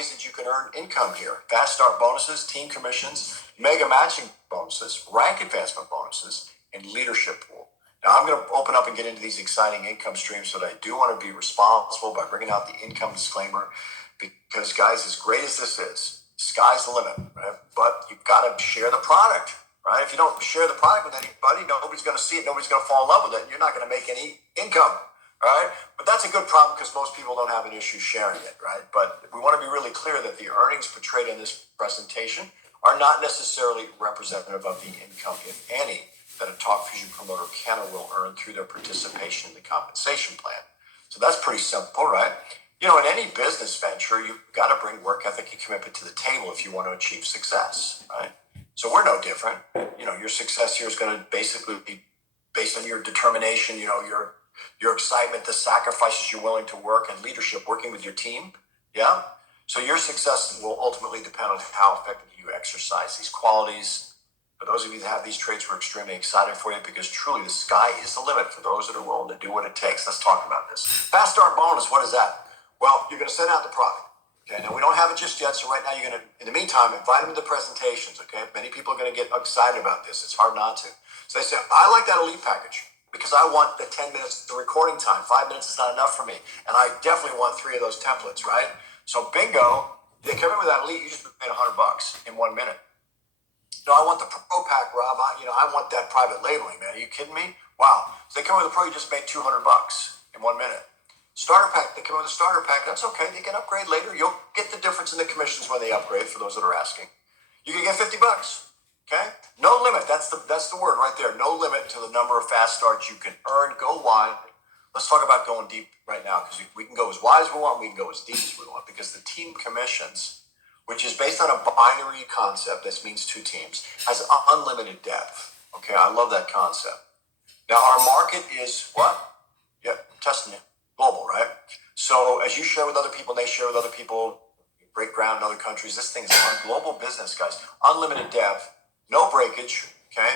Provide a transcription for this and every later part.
ways that you can earn income here. Fast start bonuses, team commissions, mega matching bonuses, rank advancement bonuses, and leadership pool. Now, I'm going to open up and get into these exciting income streams, but I do want to be responsible by bringing out the income disclaimer because, guys, as great as this is, sky's the limit, right? But you've got to share the product, right? If you don't share the product with anybody, nobody's going to see it. Nobody's going to fall in love with it. And you're not going to make any income, right? But that's a good problem because most people don't have an issue sharing it, right? But we want to be really clear that the earnings portrayed in this presentation are not necessarily representative of the income, if any, that a Talk Fusion promoter can or will earn through their participation in the compensation plan. So that's pretty simple, right? You know, in any business venture, you've got to bring work ethic and commitment to the table if you want to achieve success, right? So we're no different. You know, your success here is going to basically be based on your determination, you know, your excitement, the sacrifices you're willing to work, and leadership, working with your team, yeah? So your success will ultimately depend on how effectively you exercise these qualities. For those of you that have these traits, we're extremely excited for you because truly the sky is the limit for those that are willing to do what it takes. Let's talk about this. Fast start bonus, what is that? Well, you're going to send out the product. Okay, now we don't have it just yet, so right now you're going to, in the meantime, invite them to the presentations, okay? Many people are going to get excited about this. It's hard not to. So they say, I like that elite package because I want the 10 minutes, the recording time. 5 minutes is not enough for me. And I definitely want 3 of those templates, right? So bingo, they come in with that elite, you just made $100 in 1 minute. No, I want the Pro Pack, Rob. I want that private labeling, man. Are you kidding me? Wow. So they come with the Pro, you just made $200 in 1 minute. Starter Pack, they come with a Starter Pack. That's okay. They can upgrade later. You'll get the difference in the commissions when they upgrade, for those that are asking. You can get $50, okay? No limit. That's the word right there. No limit to the number of fast starts you can earn. Go wide. Let's talk about going deep right now because we can go as wide as we want. We can go as deep as we want because the team commissions, which is based on a binary concept, this means 2 teams, has unlimited depth. Okay, I love that concept. Now, our market is what? Yeah, testing it. Global, right? So as you share with other people, and they share with other people, break ground in other countries, this thing is a global business, guys. Unlimited depth, no breakage, okay?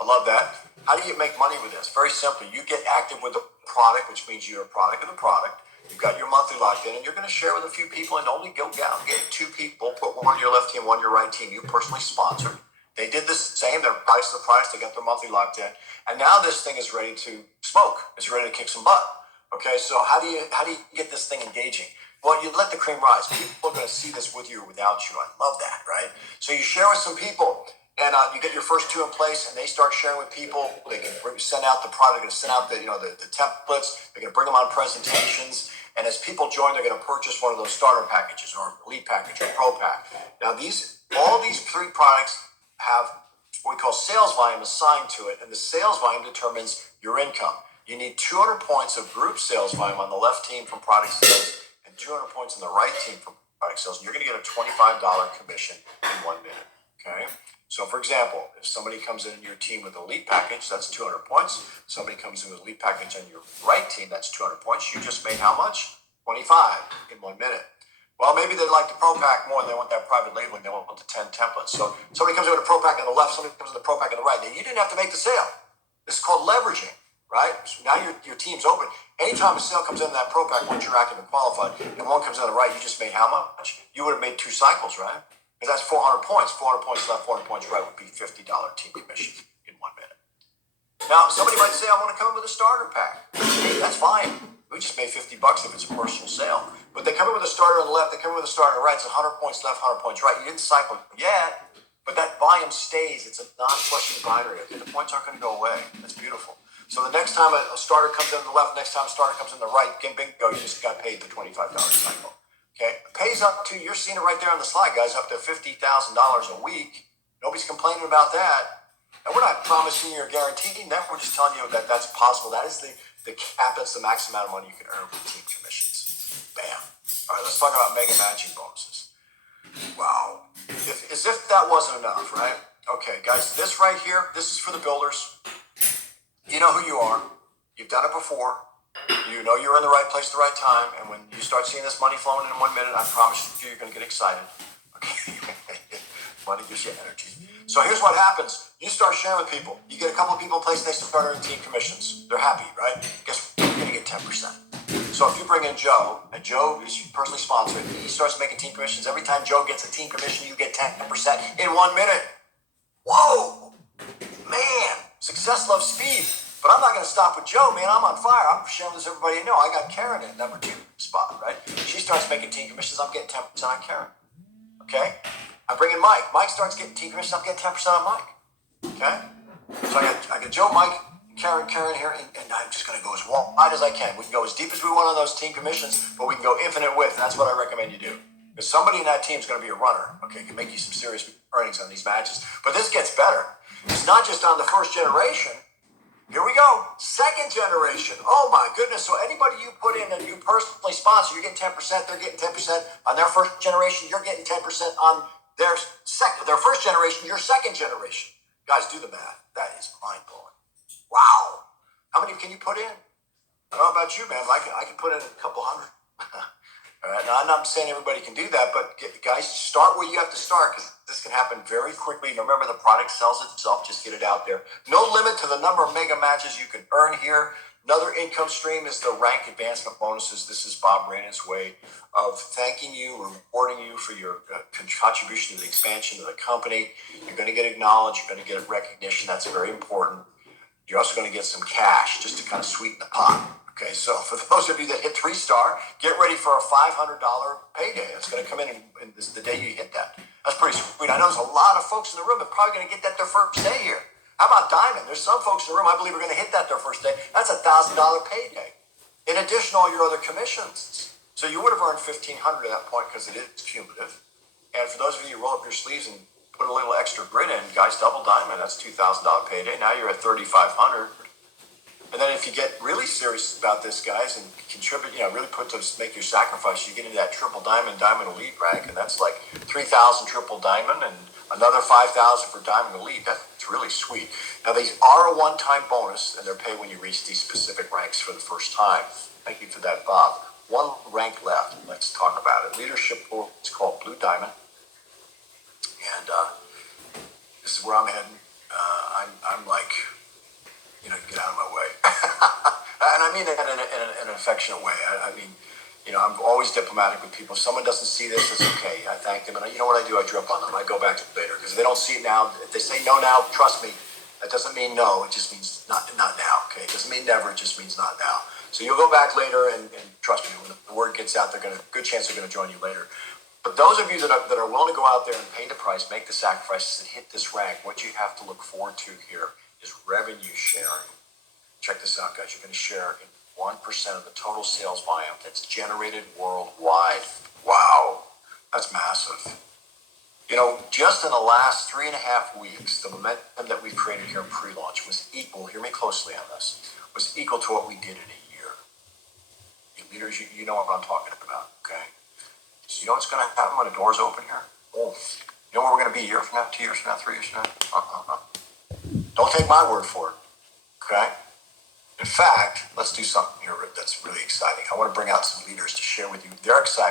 I love that. How do you make money with this? Very simply, you get active with the product, which means you're a product of the product. You've got your monthly locked in, and you're going to share with a few people and only go down, get 2 people, put one on your left team, one on your right team. You personally sponsored. They did the same. Their price is the price. They got their monthly locked in. And now this thing is ready to smoke. It's ready to kick some butt. Okay, so how do you get this thing engaging? Well, you let the cream rise. People are going to see this with you or without you. I love that, right? So you share with some people. And you get your first 2 in place, and they start sharing with people. They can send out the product. They're going to send out the templates. They're going to bring them on presentations. And as people join, they're going to purchase one of those starter packages or elite package or pro pack. Now, all these 3 products have what we call sales volume assigned to it, and the sales volume determines your income. You need 200 points of group sales volume on the left team from product sales and 200 points on the right team from product sales, and you're going to get a $25 commission in 1 minute. Okay. So, for example, if somebody comes in your team with a elite package, that's 200 points. Somebody comes in with a elite package on your right team, that's 200 points. You just made how much? 25 in 1 minute. Well, maybe they like the Pro Pack more and they want that private labeling. They want the 10 templates. So somebody comes in with a Pro Pack on the left, somebody comes with a Pro Pack on the right. Now, you didn't have to make the sale. This is called leveraging, right? So now your team's open. Anytime a sale comes in that Pro Pack, once you're active and qualified, and one comes in on the right, you just made how much? You would have made 2 cycles, right? Because that's 400 points. 400 points left, 400 points right would be $50 team commission in 1 minute. Now, somebody might say, I want to come in with a starter pack. That's fine. We just made $50 if it's a personal sale. But they come in with a starter on the left, they come in with a starter on the right. It's 100 points left, 100 points right. You didn't cycle yet, but that volume stays. It's a non-flushing binary. Okay? The points aren't going to go away. That's beautiful. So the next time a starter comes in on the left, next time a starter comes in on the right, bingo, you just got paid the $25 cycle. Okay, it pays up to, you're seeing it right there on the slide, guys, up to $50,000 a week. Nobody's complaining about that. And we're not promising you or guaranteeing that. We're just telling you that that's possible. That is the cap. That's the max amount of money you can earn with team commissions. Bam. All right, let's talk about mega matching bonuses. Wow. As if that wasn't enough, right? Okay, guys, this right here, this is for the builders. You know who you are. You've done it before. You know you're in the right place at the right time, and when you start seeing this money flowing in 1 minute, I promise you're going to get excited. Okay, money gives you energy. So here's what happens: you start sharing with people. You get a couple of people in place, they start earning team commissions. They're happy, right? Guess what? You're going to get 10%. So So if you bring in Joe, and Joe is personally sponsored, he starts making team commissions. Every time Joe gets a team commission, you get 10% in 1 minute. Whoa, man, success loves speed. But I'm not going to stop with Joe, man. I'm on fire. I'm sharing this with everybody I know. I got Karen in number 2 spot, right? She starts making team commissions. I'm getting 10% on Karen. Okay? I bring in Mike. Mike starts getting team commissions. I'm getting 10% on Mike. Okay? So I got Joe, Mike, Karen here, and I'm just going to go as wide as I can. We can go as deep as we want on those team commissions, but we can go infinite width, and that's what I recommend you do. Because somebody in that team is going to be a runner, okay, can make you some serious earnings on these matches. But this gets better. It's not just on the first generation. Here we go. Second generation. Oh, my goodness. So anybody you put in and you personally sponsor, you're getting 10%, they're getting 10% on their first generation, you're getting 10% on their first generation, your second generation. Guys, do the math. That is mind-blowing. Wow. How many can you put in? I don't know about you, man, but I can put in a couple hundred. All right. Now, I'm not saying everybody can do that, but guys, start where you have to start, because this can happen very quickly. Remember, the product sells itself. Just get it out there. No limit to the number of mega matches you can earn here. Another income stream is the rank advancement bonuses. This is Bob Brandon's way of thanking you, rewarding you for your contribution to the expansion of the company. You're going to get acknowledged. You're going to get recognition. That's very important. You're also going to get some cash just to kind of sweeten the pot. Okay, so for those of you that hit 3-star, get ready for a $500 payday. It's going to come in the day you hit that. That's pretty sweet. I know there's a lot of folks in the room that are probably going to get that their first day here. How about Diamond? There's some folks in the room I believe are going to hit that their first day. That's a $1,000 payday. In addition to all your other commissions. So you would have earned $1,500 at that point because it is cumulative. And for those of you who roll up your sleeves and put a little extra grit in, guys, double Diamond, that's $2,000 payday. Now you're at $3,500. And then if you get really serious about this, guys, and contribute, really make your sacrifice, you get into that triple diamond elite rank, and that's like 3,000 triple diamond and another 5,000 for diamond elite. That's really sweet. Now, these are a one-time bonus, and they're paid when you reach these specific ranks for the first time. Thank you for that, Bob. One rank left. Let's talk about it. Leadership pool. It's called Blue Diamond. And this is where I'm heading. I'm like, get out of my way. And I mean that in an affectionate way. I mean, I'm always diplomatic with people. If someone doesn't see this, it's okay. I thank them. And you know what I do? I drip on them. I go back to it later. Because if they don't see it now, if they say no now, trust me, that doesn't mean no. It just means not now, okay? It doesn't mean never. It just means not now. So you'll go back later, and trust me, when the word gets out, good chance they're going to join you later. But those of you that are willing to go out there and pay the price, make the sacrifices, and hit this rank, what you have to look forward to here is revenue sharing. Check this out, guys. You're going to share in 1% of the total sales volume that's generated worldwide. Wow, that's massive. Just in the last 3.5 weeks, the momentum that we've created here in pre-launch was equal, hear me closely on this, was equal to what we did in a year. You leaders, you know what I'm talking about, okay? So you know what's going to happen when the doors open here? Oh, you know where we're going to be a year from now, 2 years from now, 3 years from now? Don't take my word for it, okay? In fact, let's do something here that's really exciting. I want to bring out some leaders to share with you their excitement.